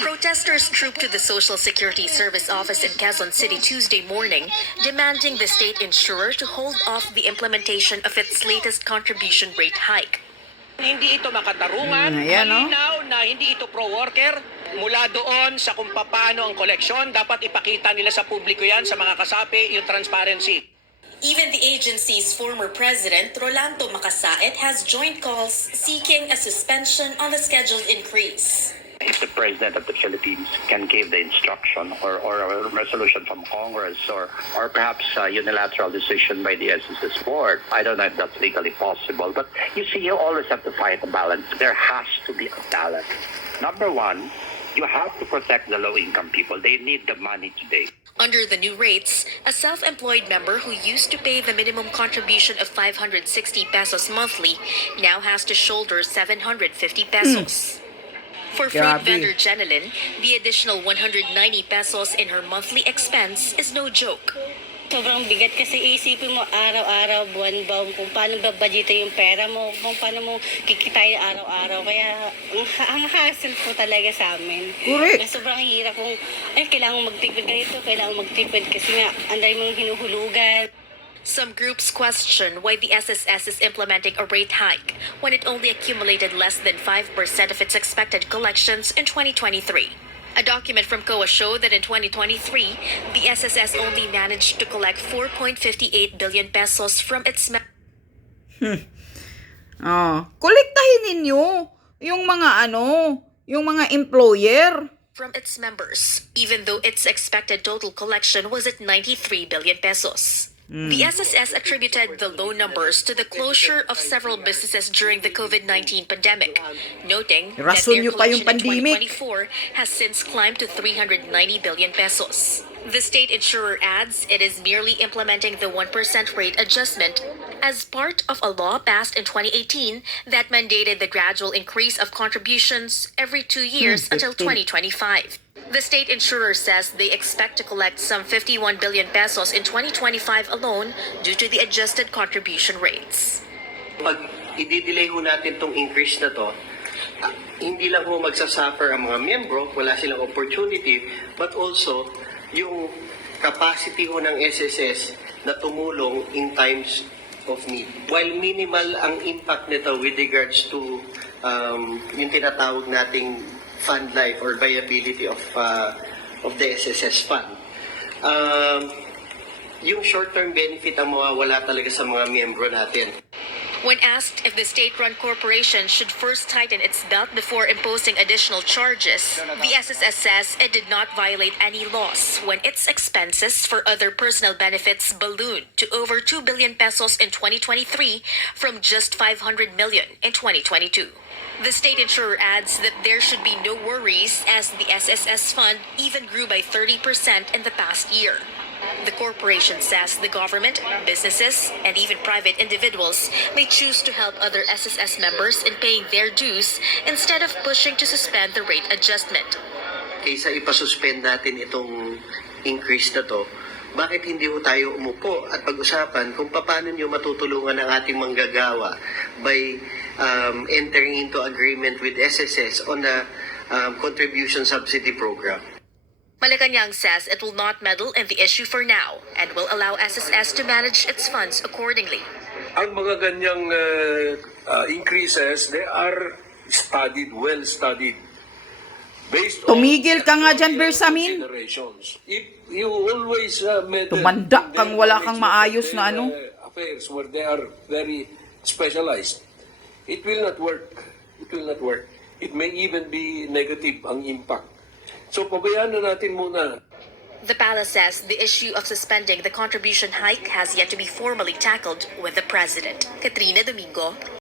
Protesters trooped to the Social Security Service office in Quezon City Tuesday morning, demanding the state insurer to hold off the implementation of its latest contribution rate hike. Hindi ito makatarungan, malinaw na hindi ito pro-worker. Mula doon sa kung paano ang koleksyon, dapat ipakita nila sa publiko yan, sa mga kasapi, yung transparency. Even the agency's former president, Rolando Macasait, has joined calls seeking a suspension on the scheduled increase. If the President of the Philippines can give the instruction or a resolution from Congress or perhaps a unilateral decision by the SSS board, I don't know if that's legally possible. But you see, you always have to find a balance. There has to be a balance. Number one, you have to protect the low-income people. They need the money today. Under the new rates, a self-employed member who used to pay the minimum contribution of 560 pesos monthly now has to shoulder 750 pesos. For fruit vendor Jenilyn, the additional 190 pesos in her monthly expense is no joke. Sobrang bigat kasi isipin mo araw-araw, buwan-buwan, kung paano babadjito yung pera mo, kung paano mo kikitain araw-araw. Kaya ang hassle po talaga sa amin. Correct. Sobrang hirap kung, kailangan magtipid ganito, kailangan magtipid kasi nga, anday mong hinuhulugan. Some groups question why the SSS is implementing a rate hike when it only accumulated less than 5% of its expected collections in 2023. A document from COA showed that in 2023, the SSS only managed to collect 4.58 billion pesos from its kolektahin ninyo yung mga yung mga employer. From its members, even though its expected total collection was at 93 billion pesos. The SSS attributed the low numbers to the closure of several businesses during the COVID-19 pandemic, noting that Rason their nyo pa yung collection in pandemic. 2024 has since climbed to 390 billion pesos. The state insurer adds it is merely implementing the 1% rate adjustment as part of a law passed in 2018 that mandated the gradual increase of contributions every 2 years until 2025. The state insurer says they expect to collect some 51 billion pesos in 2025 alone due to the adjusted contribution rates. Pag i-delay ho natin itong increase na to, hindi lang ho magsasuffer ang mga miyembro, wala silang opportunity, but also yung capacity ho ng SSS na tumulong in times of need. While minimal ang impact nito with regards to yung tinatawag nating fund life or viability of the SSS fund. Yung short-term benefit ang mawawala talaga sa mga miyembro natin. When asked if the state-run corporation should first tighten its belt before imposing additional charges, the SSS says it did not violate any laws when its expenses for other personal benefits ballooned to over 2 billion pesos in 2023 from just 500 million in 2022. The state insurer adds that there should be no worries as the SSS fund even grew by 30% in the past year. The corporation says the government, businesses, and even private individuals may choose to help other SSS members in paying their dues instead of pushing to suspend the rate adjustment. Kaysa ipasuspend natin itong increase na to, bakit hindi ho tayo umupo at pag-usapan kung paano nyo matutulungan ang ating manggagawa by entering into agreement with SSS on the contribution subsidy program. Malacanang says it will not meddle in the issue for now and will allow SSS to manage its funds accordingly. Ang mga ganyang increases, they are studied, well studied. Based Tumigil ka nga dyan, on Bersamin. considerations. If you always Tumanda kang wala kang maayos na affairs where they are very specialized, it will not work. It will not work. It may even be negative ang impact. So pabayaan na natin muna. The palace says the issue of suspending the contribution hike has yet to be formally tackled with the president. Katrina Domingo,